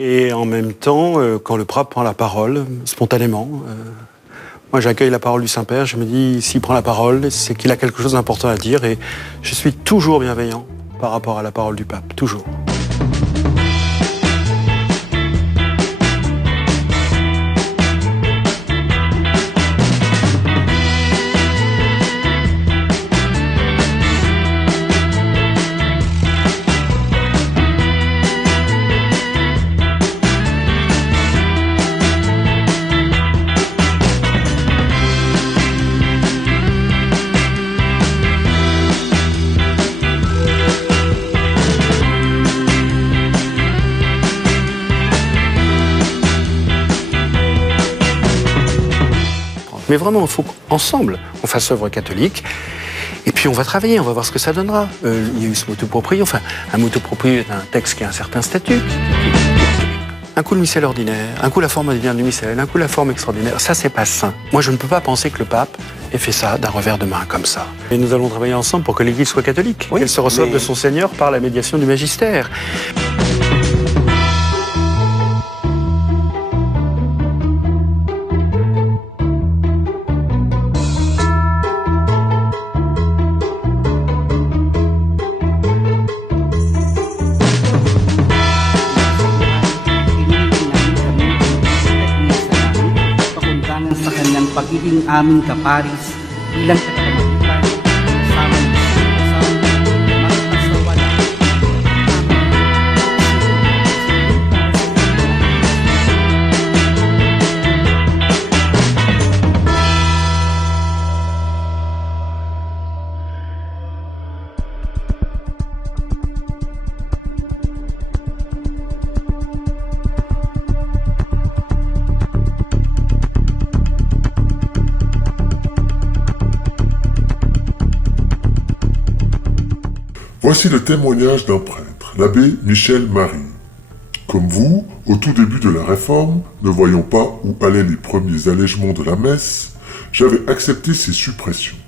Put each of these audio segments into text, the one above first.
Et en même temps, quand le pape prend la parole, spontanément, moi j'accueille la parole du Saint-Père, je me dis, s'il prend la parole, c'est qu'il a quelque chose d'important à dire, et je suis toujours bienveillant par rapport à la parole du pape, toujours. Mais vraiment, il faut qu'ensemble, on fasse œuvre catholique. Et puis on va travailler, on va voir ce que ça donnera. Il y a eu ce motu proprio. Enfin, un motu proprio est un texte qui a un certain statut. Un coup le missel ordinaire, un coup la forme ordinaire du missel, un coup la forme extraordinaire. Ça, c'est pas sain. Moi, je ne peux pas penser que le pape ait fait ça d'un revers de main comme ça. Et nous allons travailler ensemble pour que l'Église soit catholique. Oui, qu'elle se reçoive de son Seigneur par la médiation du magistère. Pagiging aming kaparis bilang katapatan kasama magpasawala. Voici le témoignage d'un prêtre, l'abbé Michel Marie. Comme vous, au tout début de la Réforme, ne voyant pas où allaient les premiers allègements de la messe, j'avais accepté ces suppressions.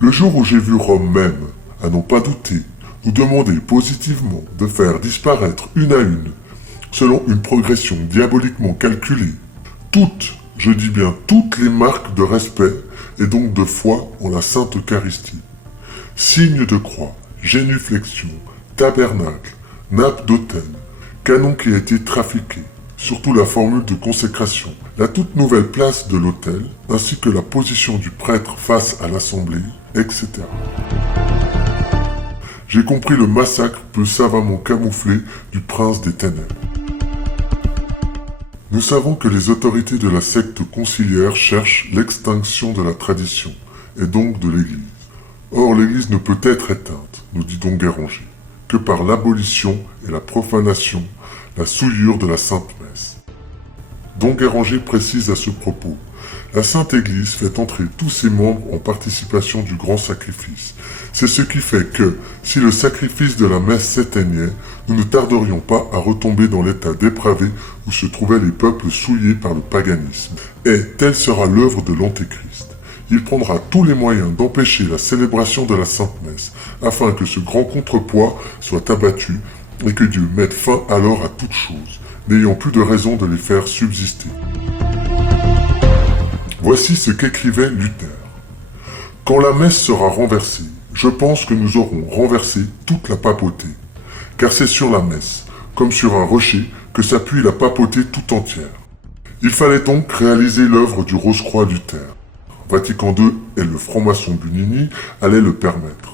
Le jour où j'ai vu Rome même, à n'en pas douter, nous demander positivement de faire disparaître une à une, selon une progression diaboliquement calculée, toutes, je dis bien toutes les marques de respect et donc de foi en la Sainte Eucharistie, signes de croix, génuflexion, tabernacle, nappe d'autel, canon qui a été trafiqué, surtout la formule de consécration, la toute nouvelle place de l'autel, ainsi que la position du prêtre face à l'assemblée, etc. J'ai compris le massacre peu savamment camouflé du prince des ténèbres. Nous savons que les autorités de la secte conciliaire cherchent l'extinction de la tradition, et donc de l'Église. Or, l'Église ne peut être éteinte, nous dit Don Guéranger, que par l'abolition et la profanation, la souillure de la Sainte Messe. Don Guéranger précise à ce propos, la Sainte Église fait entrer tous ses membres en participation du grand sacrifice. C'est ce qui fait que, si le sacrifice de la messe s'éteignait, nous ne tarderions pas à retomber dans l'état dépravé où se trouvaient les peuples souillés par le paganisme. Et telle sera l'œuvre de l'Antéchrist. Il prendra tous les moyens d'empêcher la célébration de la Sainte Messe, afin que ce grand contrepoids soit abattu et que Dieu mette fin alors à toutes choses, n'ayant plus de raison de les faire subsister. Voici ce qu'écrivait Luther. Quand la messe sera renversée, je pense que nous aurons renversé toute la papauté, car c'est sur la messe, comme sur un rocher, que s'appuie la papauté tout entière. Il fallait donc réaliser l'œuvre du Rose-Croix Luther. Vatican II et le franc-maçon Bunini allaient le permettre.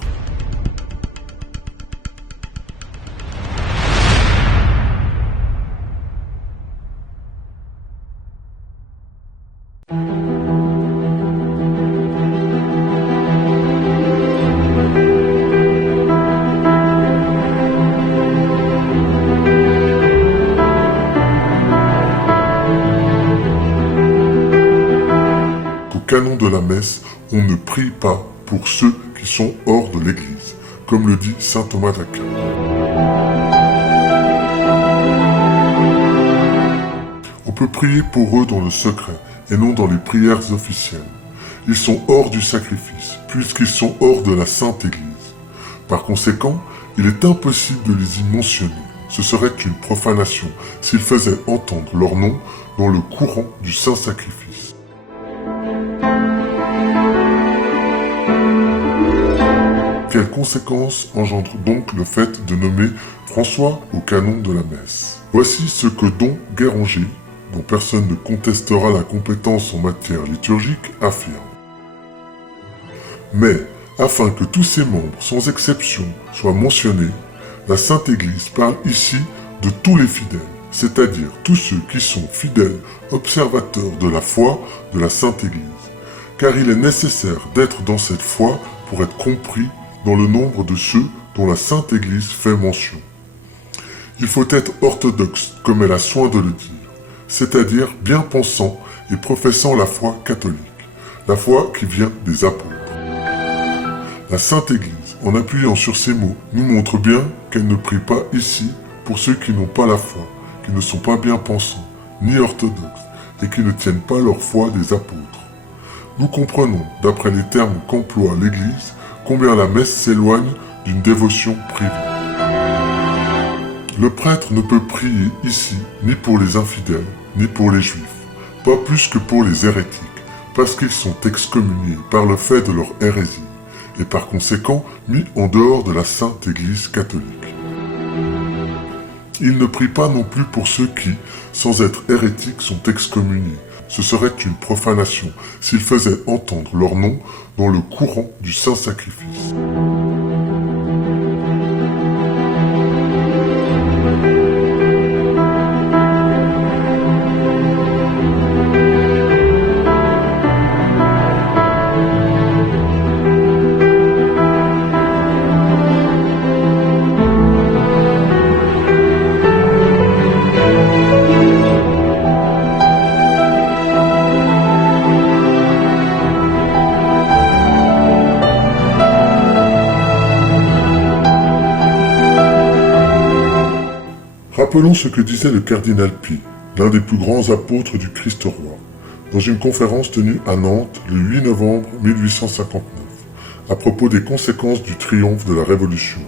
Canon de la messe, on ne prie pas pour ceux qui sont hors de l'Église, comme le dit saint Thomas d'Aquin. On peut prier pour eux dans le secret et non dans les prières officielles. Ils sont hors du sacrifice, puisqu'ils sont hors de la Sainte Église. Par conséquent, il est impossible de les y mentionner. ce serait une profanation s'ils faisaient entendre leur nom dans le courant du saint sacrifice. Quelles conséquences engendre donc le fait de nommer François au canon de la messe? Voici ce que Don Guéranger, dont personne ne contestera la compétence en matière liturgique, affirme. Mais, afin que tous ses membres, sans exception, soient mentionnés, la Sainte Église parle ici de tous les fidèles, c'est-à-dire tous ceux qui sont fidèles observateurs de la foi de la Sainte Église, car il est nécessaire d'être dans cette foi pour être compris dans le nombre de ceux dont la Sainte Église fait mention. Il faut être orthodoxe, comme elle a soin de le dire, c'est-à-dire bien pensant et professant la foi catholique, la foi qui vient des apôtres. La Sainte Église, en appuyant sur ces mots, nous montre bien qu'elle ne prie pas ici pour ceux qui n'ont pas la foi, qui ne sont pas bien pensants, ni orthodoxes, et qui ne tiennent pas leur foi des apôtres. Nous comprenons, d'après les termes qu'emploie l'Église, combien la messe s'éloigne d'une dévotion privée. Le prêtre ne peut prier ici ni pour les infidèles, ni pour les juifs, pas plus que pour les hérétiques, parce qu'ils sont excommuniés par le fait de leur hérésie, et par conséquent mis en dehors de la Sainte Église catholique. Il ne prie pas non plus pour ceux qui, sans être hérétiques, sont excommuniés. Ce serait une profanation s'ils faisaient entendre leur nom dans le courant du saint sacrifice. Rappelons ce que disait le cardinal Pie, l'un des plus grands apôtres du Christ roi, dans une conférence tenue à Nantes le 8 novembre 1859, à propos des conséquences du triomphe de la Révolution.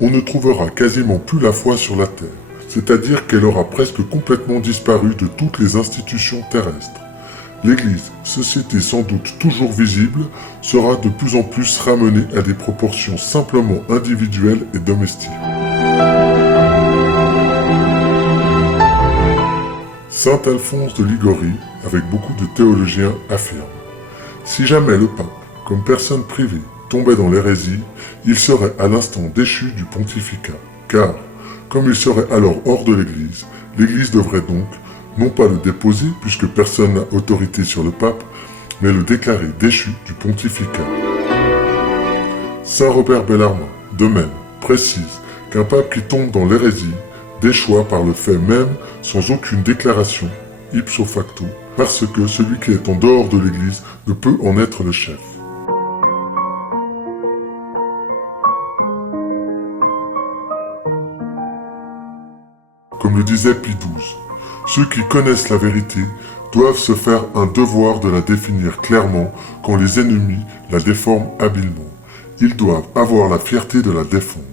On ne trouvera quasiment plus la foi sur la terre, c'est-à-dire qu'elle aura presque complètement disparu de toutes les institutions terrestres. L'Église, société sans doute toujours visible, sera de plus en plus ramenée à des proportions simplement individuelles et domestiques. Saint Alphonse de Ligorie, avec beaucoup de théologiens, affirme « Si jamais le pape, comme personne privée, tombait dans l'hérésie, il serait à l'instant déchu du pontificat, car, comme il serait alors hors de l'Église, l'Église devrait donc, non pas le déposer, puisque personne n'a autorité sur le pape, mais le déclarer déchu du pontificat. » Saint Robert Bellarmine, de même, précise qu'un pape qui tombe dans l'hérésie déchoit par le fait même, sans aucune déclaration, ipso facto, parce que celui qui est en dehors de l'Église ne peut en être le chef. Comme le disait Pie XII, ceux qui connaissent la vérité doivent se faire un devoir de la définir clairement quand les ennemis la déforment habilement. Ils doivent avoir la fierté de la défendre.